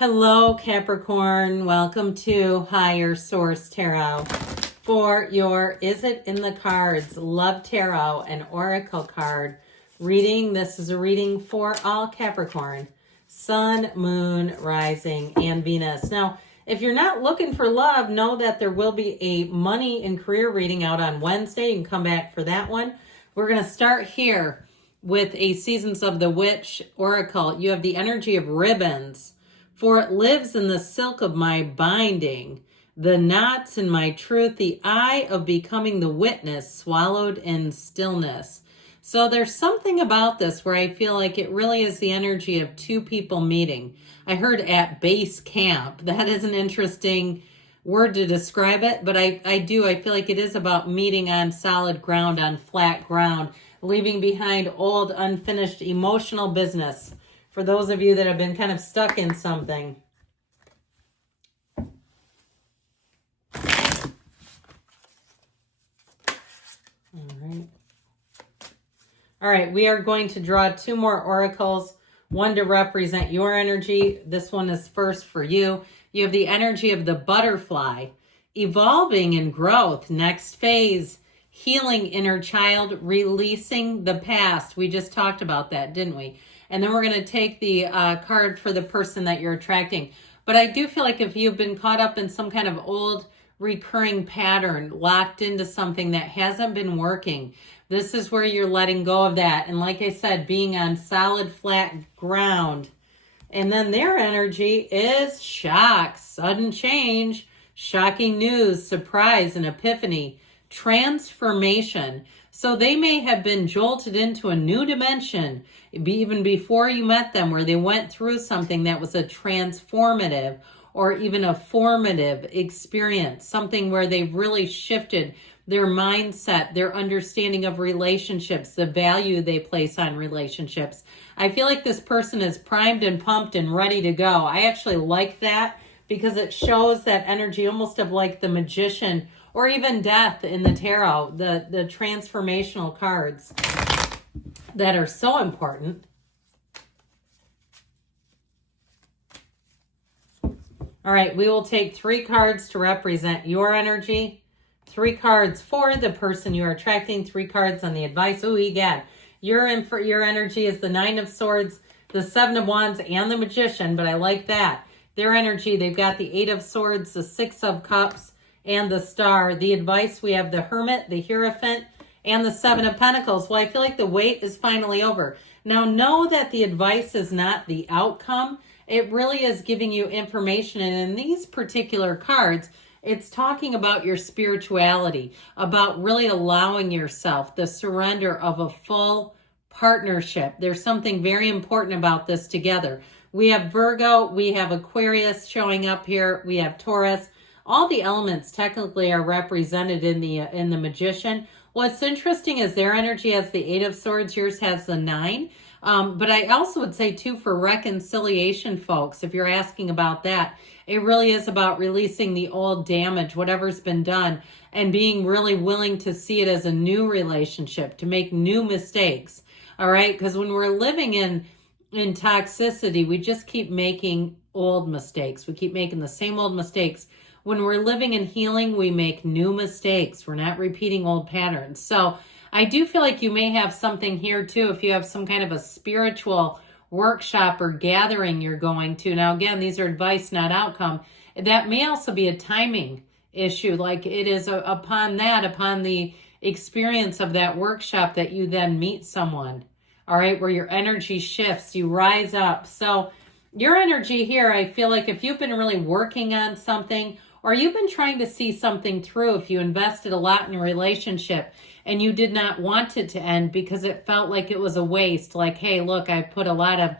Hello, Capricorn. Welcome to Higher Source Tarot for your Is It in the Cards Love Tarot and Oracle card reading. This is a reading for all Capricorn, Sun, Moon, Rising, and Venus. Now, if you're not looking for love, know that there will be a money and career reading out on Wednesday. You can come back for that one. We're going to start here with a Seasons of the Witch Oracle. You have the energy of ribbons. For it lives in the silk of my binding, the knots in my truth, the eye of becoming the witness, swallowed in stillness. So there's something about this where I feel like it really is the energy of two people meeting. I heard at base camp. That is an interesting word to describe it, but I feel like it is about meeting on solid ground, on flat ground, leaving behind old, unfinished emotional business. For those of you that have been kind of stuck in something. All right, we are going to draw two more oracles, one to represent your energy. This one is first for you. You have the energy of the butterfly, evolving in growth, next phase, healing inner child, releasing the past. We just talked about that, didn't we? And then we're going to take the card for the person that you're attracting. But I do feel like if you've been caught up in some kind of old recurring pattern, locked into something that hasn't been working, this is where you're letting go of that. And like I said, being on solid, flat ground. And then their energy is shock, sudden change, shocking news, surprise, and epiphany, transformation. So they may have been jolted into a new dimension even before you met them, where they went through something that was a transformative or even a formative experience, something where they really shifted their mindset, their understanding of relationships, the value they place on relationships. I feel like this person is primed and pumped and ready to go. I actually like that because it shows that energy almost of like the Magician or even Death in the tarot, the transformational cards that are so important. All right, we will take 3 cards to represent your energy, 3 cards for the person you're attracting, 3 cards on the advice. Oh, egad. Your energy is the 9 of Swords, the 7 of Wands, and the Magician, but I like that. Their energy, they've got the 8 of Swords, the 6 of Cups, and the Star. The advice, we have the Hermit, the Hierophant, and the 7 of Pentacles. Well, I feel like the wait is finally over. Now, know that the advice is not the outcome. It really is giving you information. And in these particular cards, it's talking about your spirituality, about really allowing yourself the surrender of a full partnership. There's something very important about this together. We have Virgo, we have Aquarius showing up here, we have Taurus. All the elements technically are represented in the Magician. What's interesting is their energy has the 8 of Swords, yours has the 9. But I also would say, too, for reconciliation, folks, if you're asking about that, it really is about releasing the old damage, whatever's been done, and being really willing to see it as a new relationship, to make new mistakes, all right? Because when we're living in toxicity, we just keep making old mistakes. We keep making the same old mistakes. When we're living in healing, we make new mistakes. We're not repeating old patterns. So I do feel like you may have something here too, if you have some kind of a spiritual workshop or gathering you're going to. Now, again, these are advice, not outcome. That may also be a timing issue. Like it is upon the experience of that workshop that you then meet someone, all right, where your energy shifts, you rise up. So your energy here, I feel like if you've been really working on something, or you've been trying to see something through, if you invested a lot in a relationship and you did not want it to end because it felt like it was a waste, like, hey, look, I put a lot of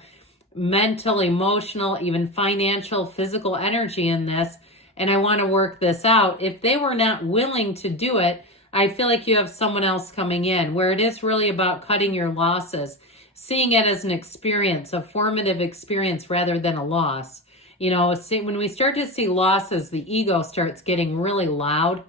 mental, emotional, even financial, physical energy in this, and I want to work this out. If they were not willing to do it, I feel like you have someone else coming in, where it is really about cutting your losses, seeing it as an experience, a formative experience rather than a loss. You know, when we start to see losses, the ego starts getting really loud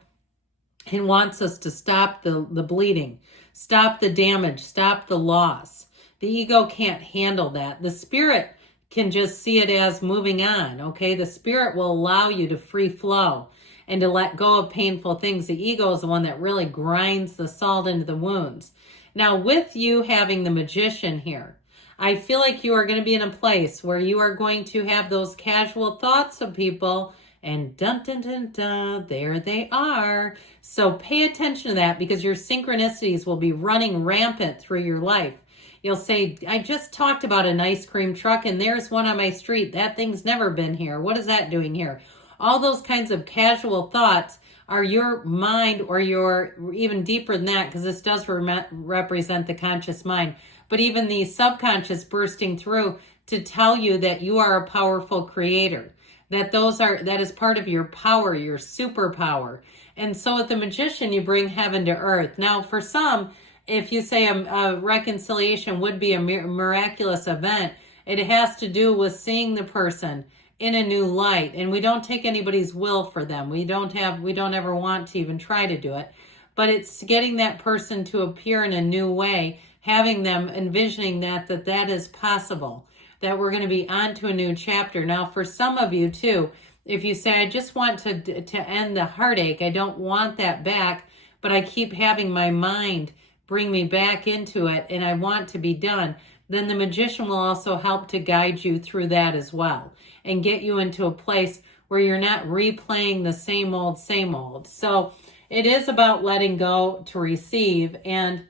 and wants us to stop the bleeding, stop the damage, stop the loss. The ego can't handle that. The spirit can just see it as moving on, okay? The spirit will allow you to free flow and to let go of painful things. The ego is the one that really grinds the salt into the wounds. Now, with you having the Magician here, I feel like you are going to be in a place where you are going to have those casual thoughts of people, and dun dun dun dun, there they are. So pay attention to that, because your synchronicities will be running rampant through your life. You'll say, I just talked about an ice cream truck and there's one on my street. That thing's never been here. What is that doing here? All those kinds of casual thoughts are your mind, or your, even deeper than that, because this does represent the conscious mind, but even the subconscious bursting through to tell you that you are a powerful creator, that is part of your power, your superpower. And so with the Magician, you bring heaven to earth. Now, for some, if you say a reconciliation would be a miraculous event, it has to do with seeing the person in a new light. And we don't take anybody's will for them. We don't ever want to even try to do it. But it's getting that person to appear in a new way, having them envisioning that is possible, that we're going to be on to a new chapter. Now, for some of you too, if you say, I just want to end the heartache, I don't want that back, but I keep having my mind bring me back into it and I want to be done, then the Magician will also help to guide you through that as well and get you into a place where you're not replaying the same old, same old. So it is about letting go to receive. And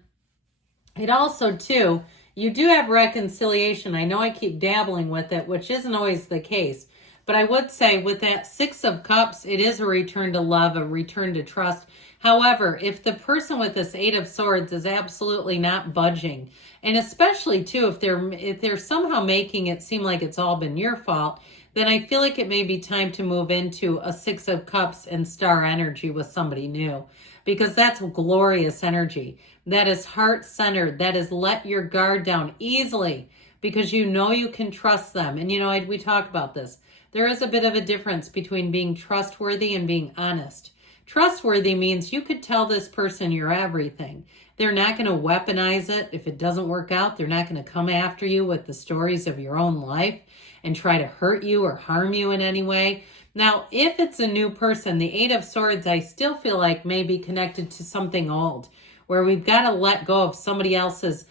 it also too, you do have reconciliation. I know I keep dabbling with it, which isn't always the case. But I would say with that Six of Cups, it is a return to love, a return to trust. However, if the person with this Eight of Swords is absolutely not budging, and especially too, if they're somehow making it seem like it's all been your fault, then I feel like it may be time to move into a Six of Cups and star energy with somebody new, because that's glorious energy. That is heart-centered. That is let your guard down easily, because you know you can trust them. And we talk about this. There is a bit of a difference between being trustworthy and being honest. Trustworthy means you could tell this person you're everything. They're not going to weaponize it. If it doesn't work out, they're not going to come after you with the stories of your own life and try to hurt you or harm you in any way. Now, if it's a new person, the Eight of Swords, I still feel like may be connected to something old, where we've got to let go of somebody else's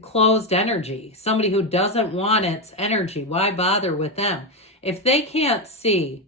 closed energy, somebody who doesn't want its energy. Why bother with them? If they can't see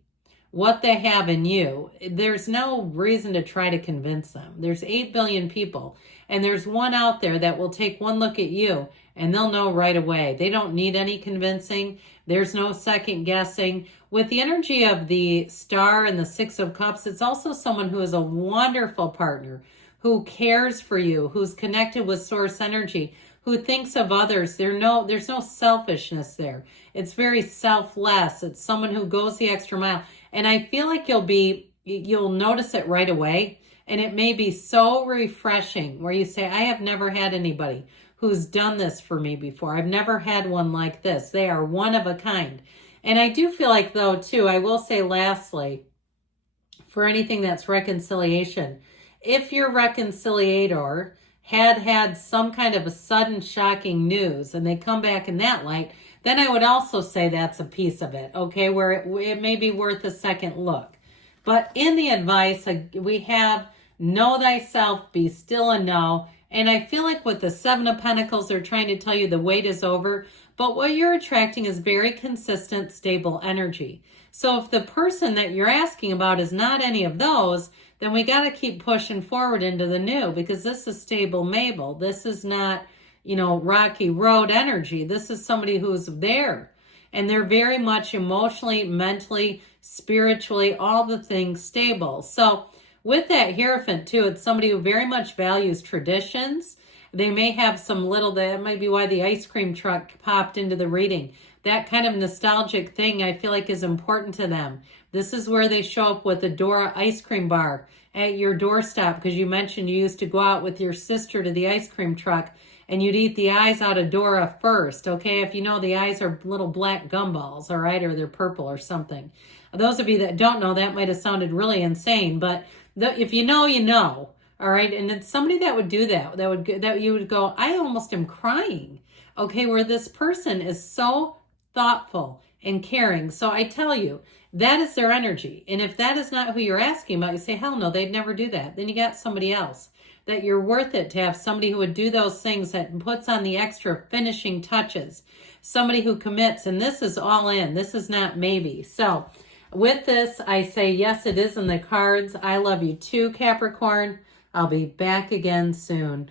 what they have in you, there's no reason to try to convince them. There's 8 billion people, and there's one out there that will take one look at you and they'll know right away. They don't need any convincing. There's no second guessing. With the energy of the Star and the Six of Cups, it's also someone who is a wonderful partner, who cares for you, who's connected with source energy, who thinks of others. There's no selfishness there. It's very selfless. It's someone who goes the extra mile. And I feel like you'll notice it right away. And it may be so refreshing where you say, I have never had anybody who's done this for me before. I've never had one like this. They are one of a kind. And I do feel like, though, too, I will say lastly, for anything that's reconciliation, if your reconciliator had some kind of a sudden shocking news and they come back in that light, then I would also say that's a piece of it, okay, where it may be worth a second look. But in the advice, we have know thyself, be still and know. And I feel like with the Seven of Pentacles, they're trying to tell you the wait is over. But what you're attracting is very consistent, stable energy. So if the person that you're asking about is not any of those, then we got to keep pushing forward into the new, because this is stable Mabel. This is not, rocky road energy. This is somebody who's there. And they're very much emotionally, mentally, spiritually, all the things stable. So with that Hierophant too, it's somebody who very much values traditions. They may have that might be why the ice cream truck popped into the reading. That kind of nostalgic thing I feel like is important to them. This is where they show up with the Dora ice cream bar at your doorstep, because you mentioned you used to go out with your sister to the ice cream truck and you'd eat the eyes out of Dora first, okay? If you know, the eyes are little black gumballs, all right, or they're purple or something. Those of you that don't know, that might have sounded really insane, but if you know, you know, all right? And it's somebody that would do that you would go, I almost am crying, okay, where this person is so thoughtful, and caring. So I tell you, that is their energy. And if that is not who you're asking about, you say, hell no, they'd never do that. Then you got somebody else. That you're worth it to have somebody who would do those things, that puts on the extra finishing touches. Somebody who commits, and this is all in. This is not maybe. So with this, I say, yes, it is in the cards. I love you too, Capricorn. I'll be back again soon.